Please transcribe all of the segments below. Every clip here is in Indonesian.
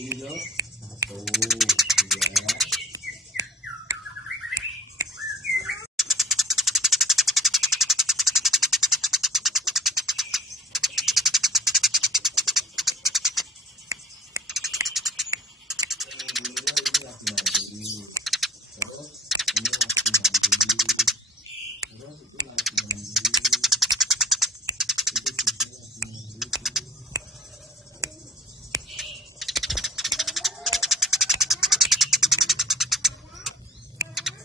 Tiga, satu, dua.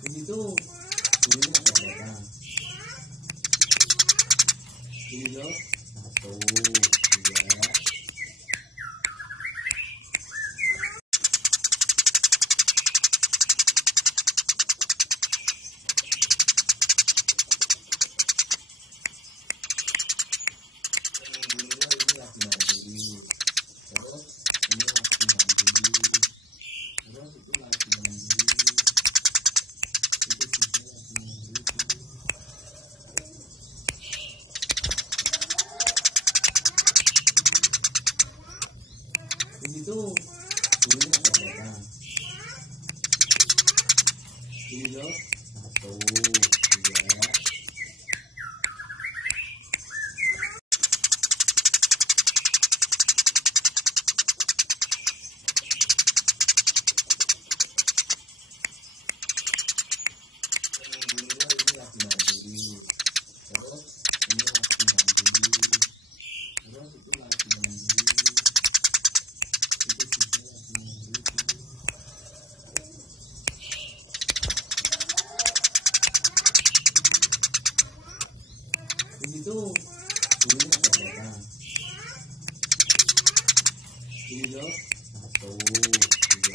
Ini tuh burungnya ada berapa? Tiga, satu, dua. Ini tuh burungnya ada berapa? Tiga, satu, dua. Ini tuh burungnya ada berapa? Tiga, satu, dua.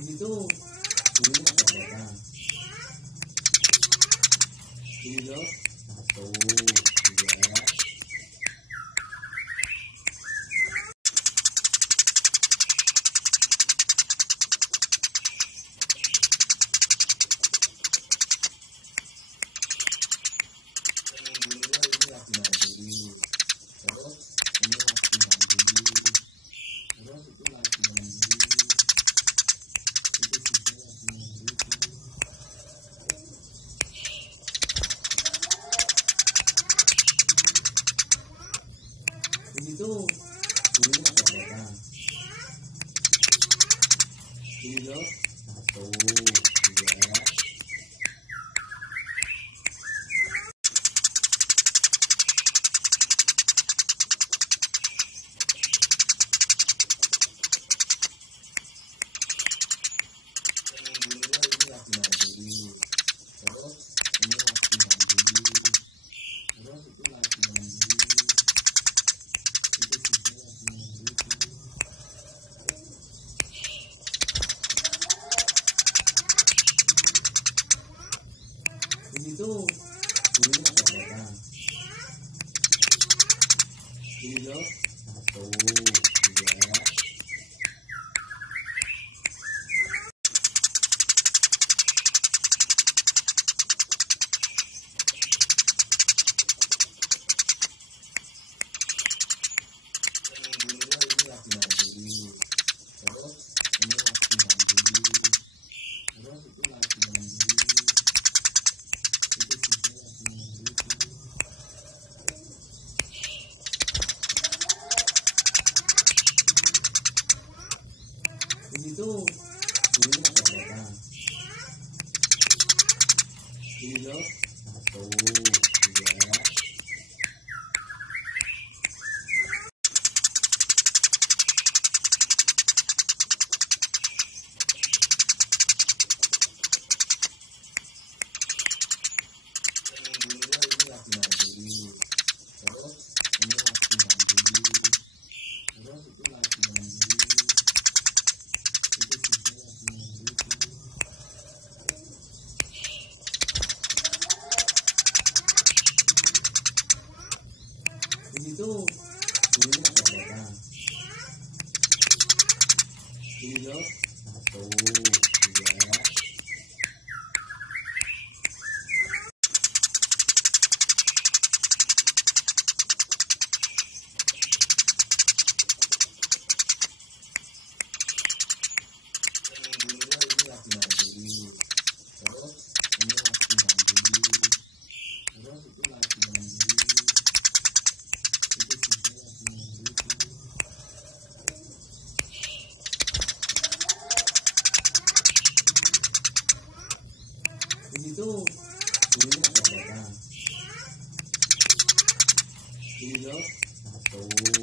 Ini tuh burungnya ada berapa? Tiga, satu, dua. Ini tuh burungnya ada berapa? Tiga, satu, dua. Ini tuh burungnya ada berapa? Tiga, satu, dua. Ini tuh burungnya ada berapa? Tiga, satu, dua. Terus ini lagi mandi. Terus itu lagi Ini tuh burung ada berapa? Ini tuh 1, 2. Ini tuh burung ada berapa? Ini tuh 1, 2.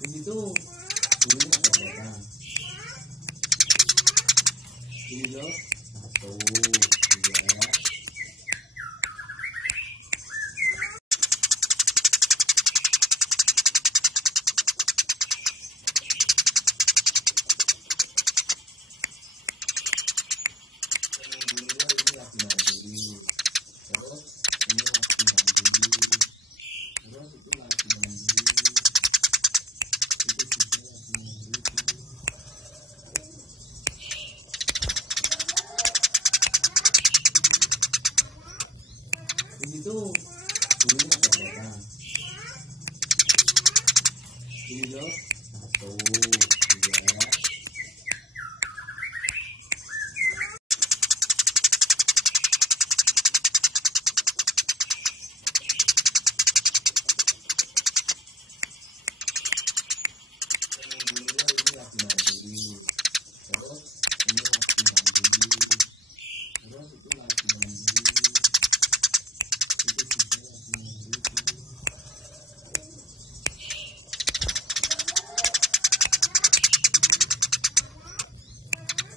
Ini tuh burung ada berapa? Ini tuh 1, 2. Ini tuh burung ada berapa? Ini tuh 1, 2.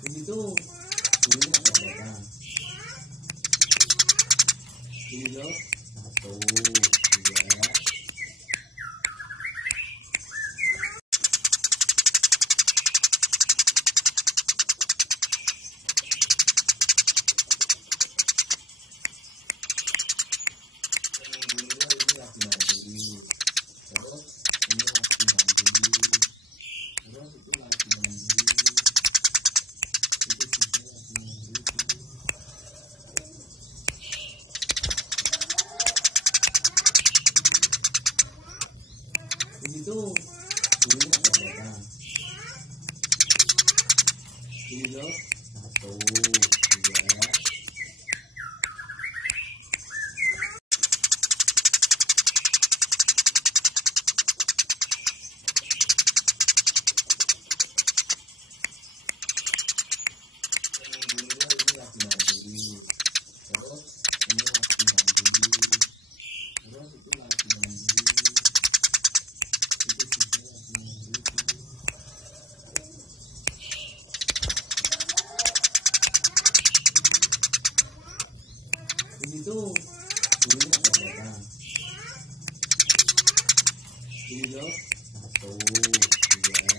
Ini tuh burung ada berapa? Ini tuh 1, 2. Ini tuh burung ada berapa? Ini tuh 1, 2. Ini tuh burung ada berapa? Ini tuh 1, 2.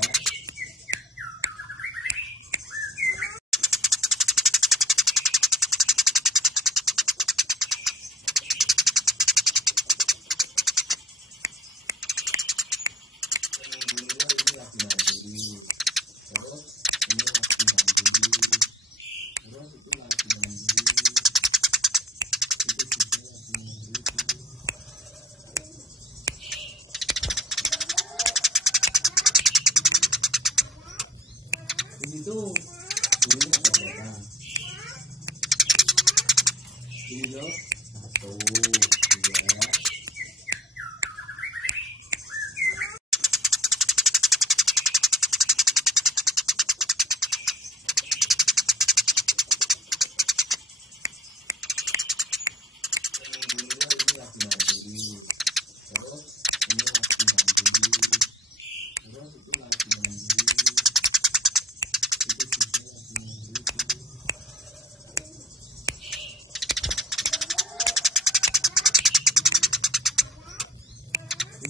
Ini tuh burung ada berapa? Ini tuh 1, 2. Ini lagi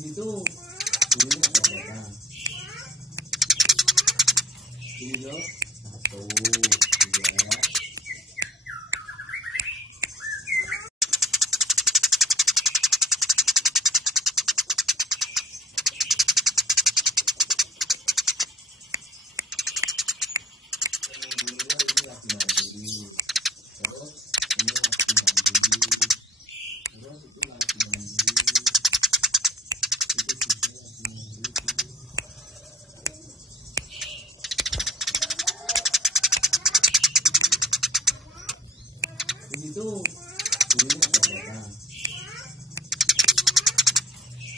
Begitu gurunya ngajak datang. Tidur. 1, 2. Begitu gurunya ngajak datang.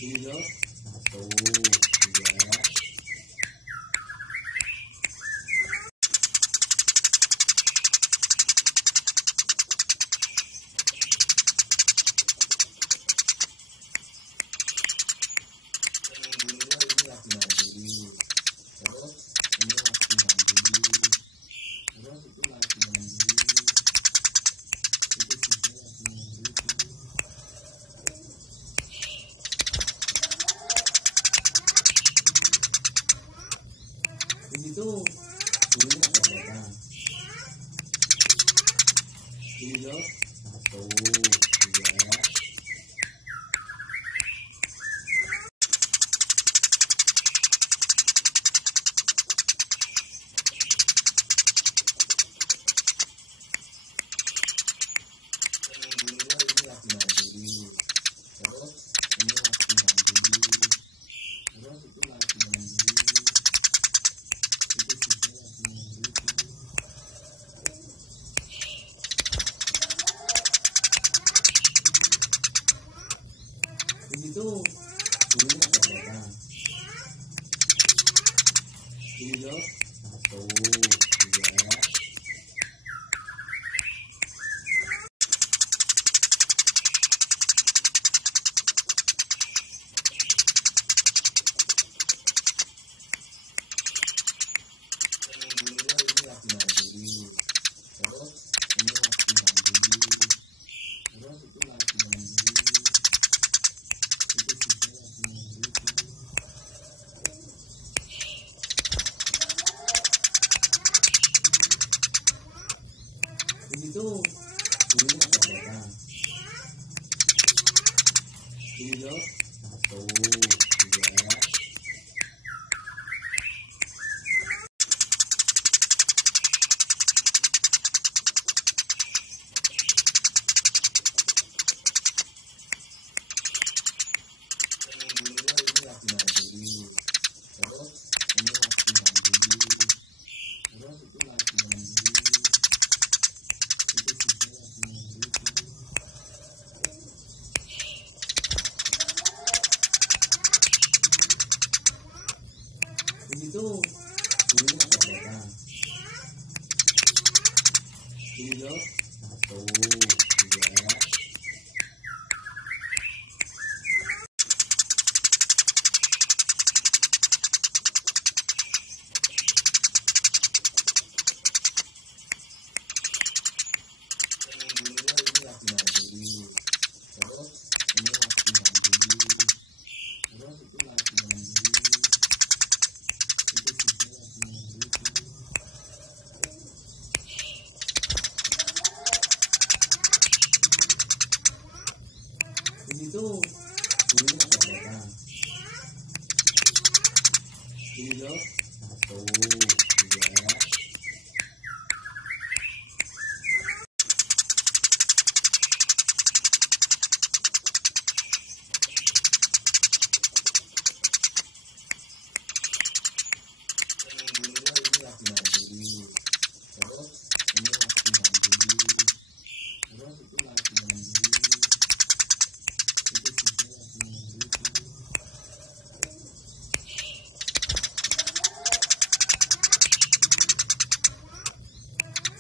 Tidur. 1, 2. Begitu gurunya ngajak datang. Tidur. 1, 2. Begitu gurunya ngajak datang. Tidur. 1, 2. Begitu gurunya ngajak datang. Tidur. 1, 2. Begitu gurunya ngajak datang. Tidur. 1, 2. Begitu gurunya ngajak datang. Tidur. 1, 2.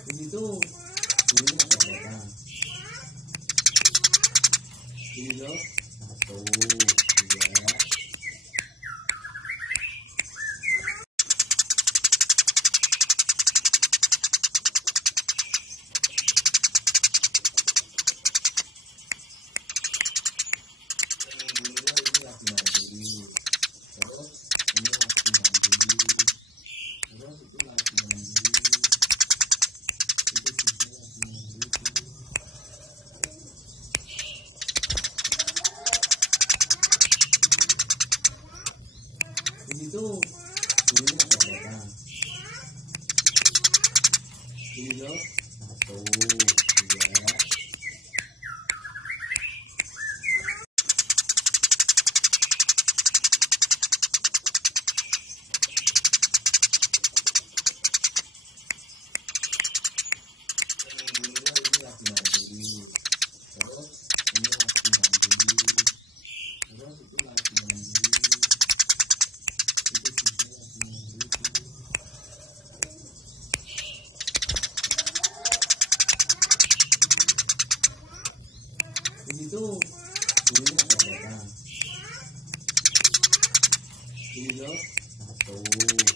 Begitu gurunya ngajak datang. Tidur. 1, 2. Begitu Ini tuh burungnya ada berapa? Ini loh, 1, 2. Ini tuh burungnya ada berapa? Ini loh, 1, 2.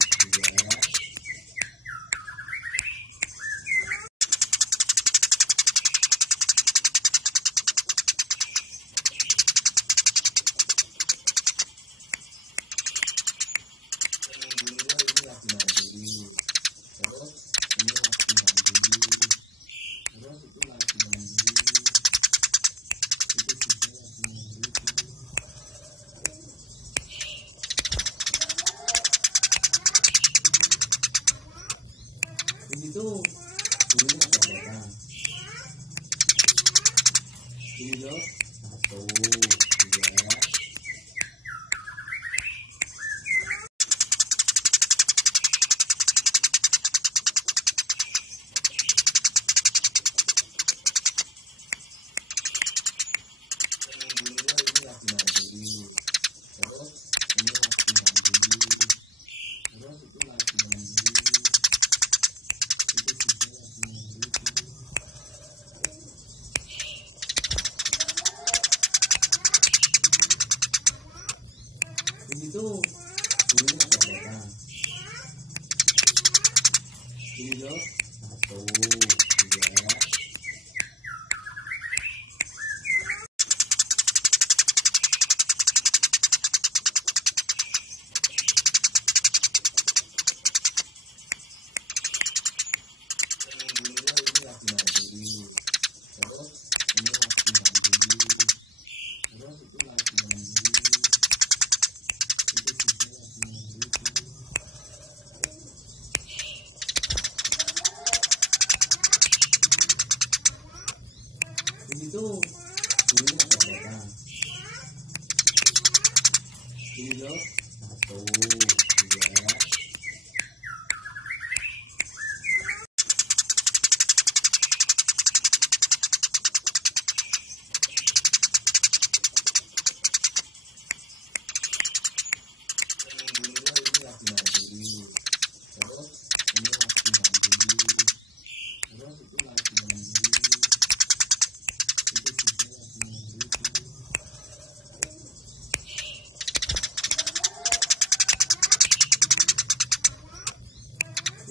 Ini tuh burungnya ada berapa? Ini loh, 1, 2. Ini tuh burungnya ada berapa? Ini loh, 1, 2. Ini tuh burungnya ada berapa? Ini loh, 1, 2.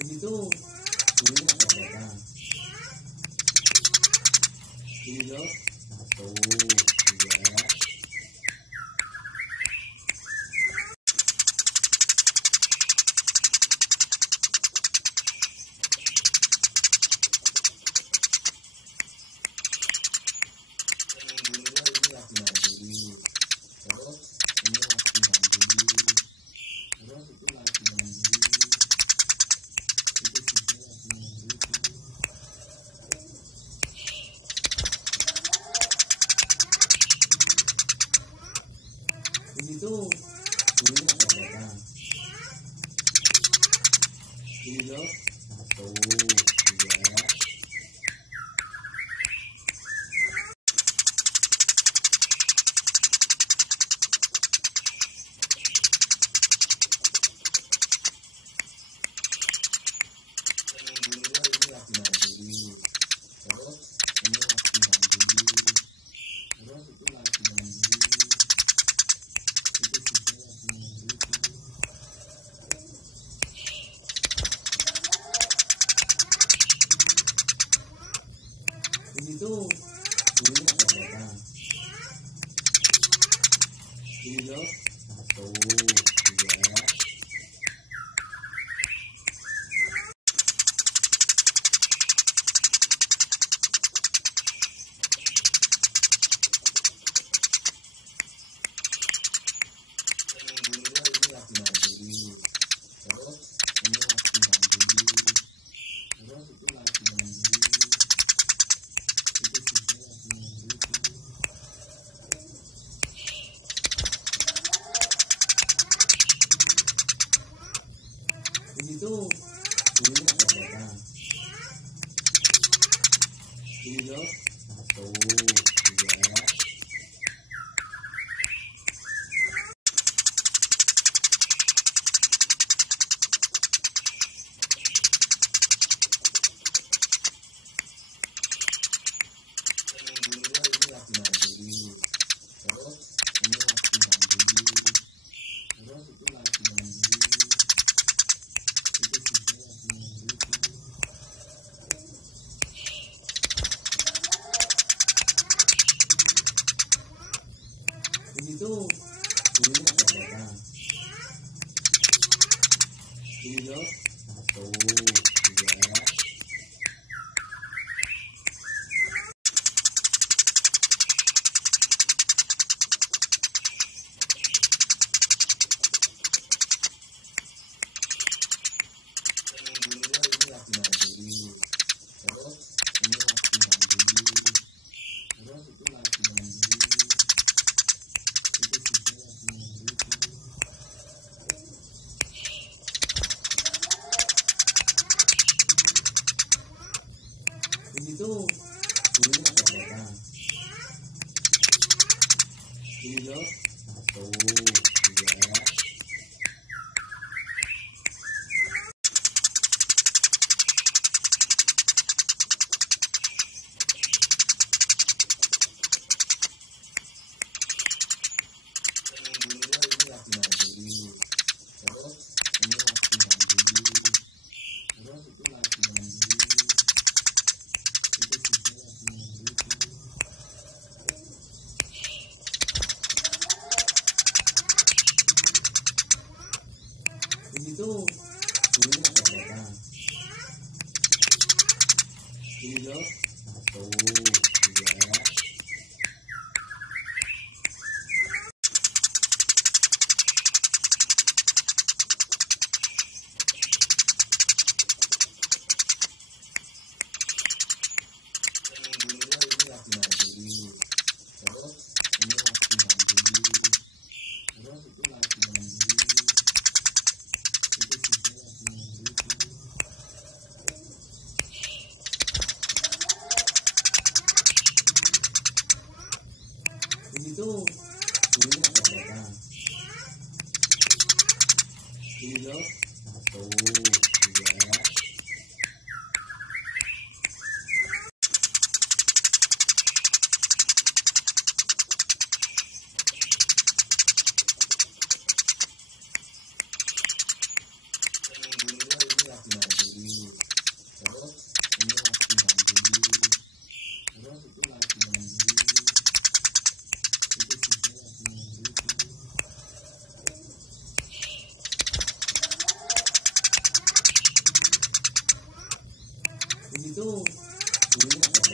Ini tuh burungnya ada berapa? Ini loh, 1, 2. Ini tuh burungnya ada berapa? Ini loh, 1, 2. Ini tuh burungnya ada berapa? Ini loh, 1, 2. Ini Ini tuh gurunya ada berapa? Ini loh, 1, 2. Ini tuh gurunya ada berapa? Ini loh, 1, 2. Ini tuh gurunya ada berapa? Ini loh, 1, 2. Ini tuh gurunya ada berapa? Ini loh, 1, 2. Ini tuh gurunya ada berapa? Ini loh, 1, 2. Ini tuh gurunya ada berapa?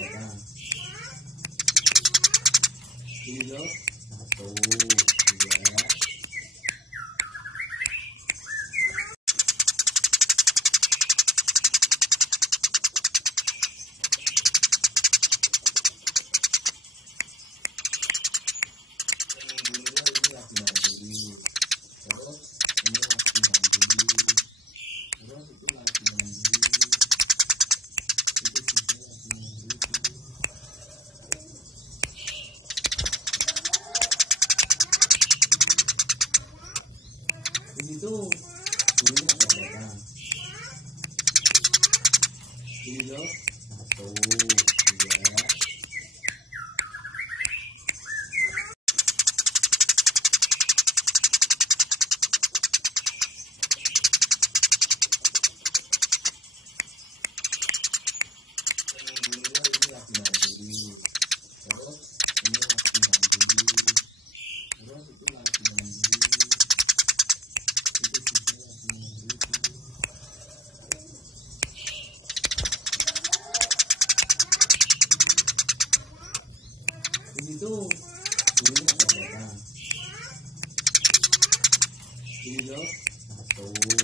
Ini loh, 1, 2. Ini tuh gurunya ada berapa? Ini loh, 1, 2. Ini tuh gurunya ada berapa? Ini loh, 1, 2.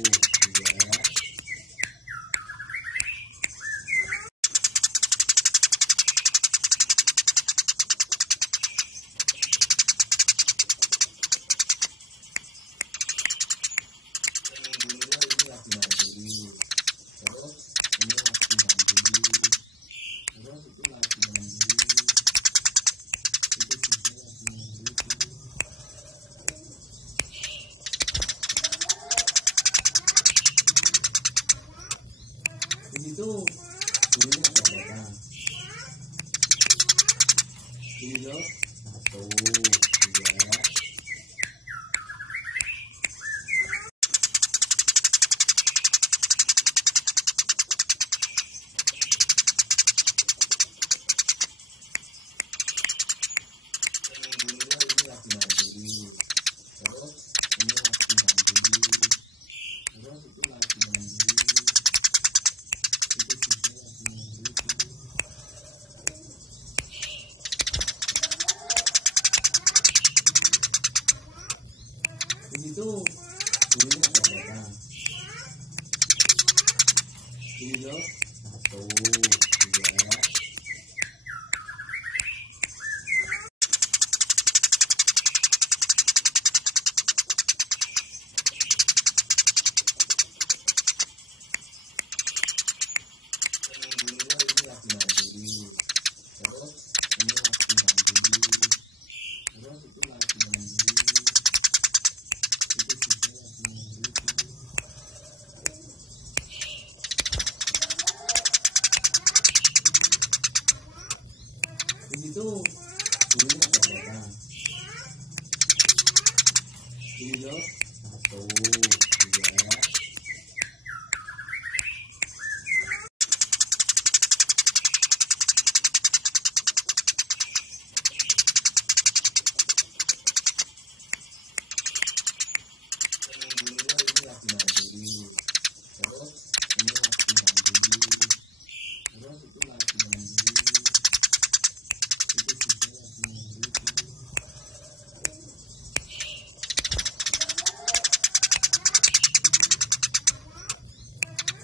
Ini Ini tuh gurunya ada berapa? Ini loh 1, 2. Ini tuh gurunya ada berapa? Ini loh 1, 2. Ini tuh gurunya ada berapa? Ini loh 1, 2.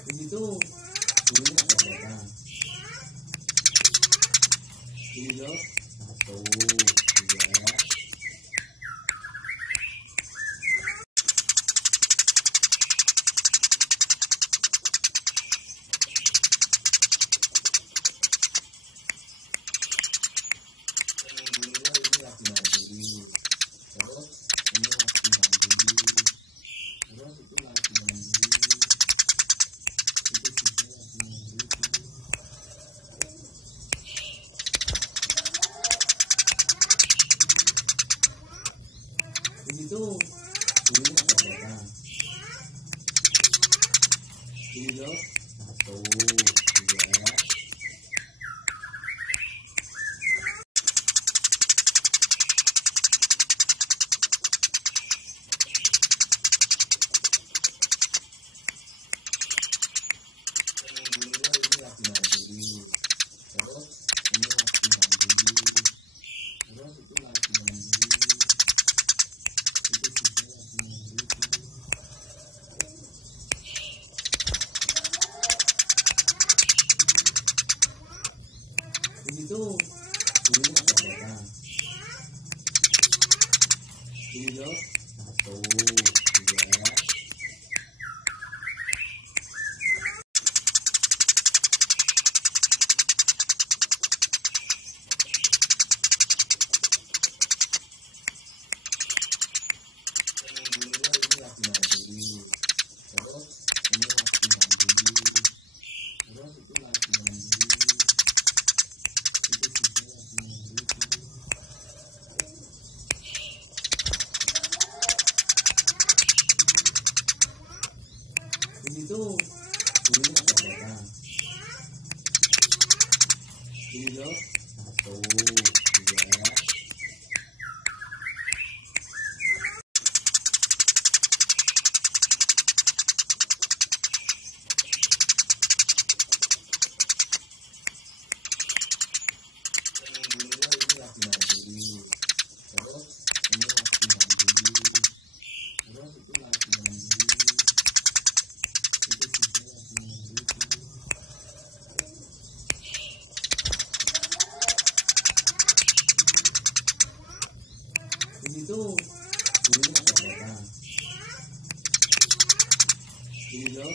Ini tuh gurunya ada berapa? Ini loh 1, 2. Ini tuh gurunya ada berapa? Ini loh 1, 2. Ini tuh gurunya ada berapa? Ini loh 1, 2. Ini tuh gurunya ada berapa? Ini loh 1, 2. Ini tuh gurunya ada berapa? Ini loh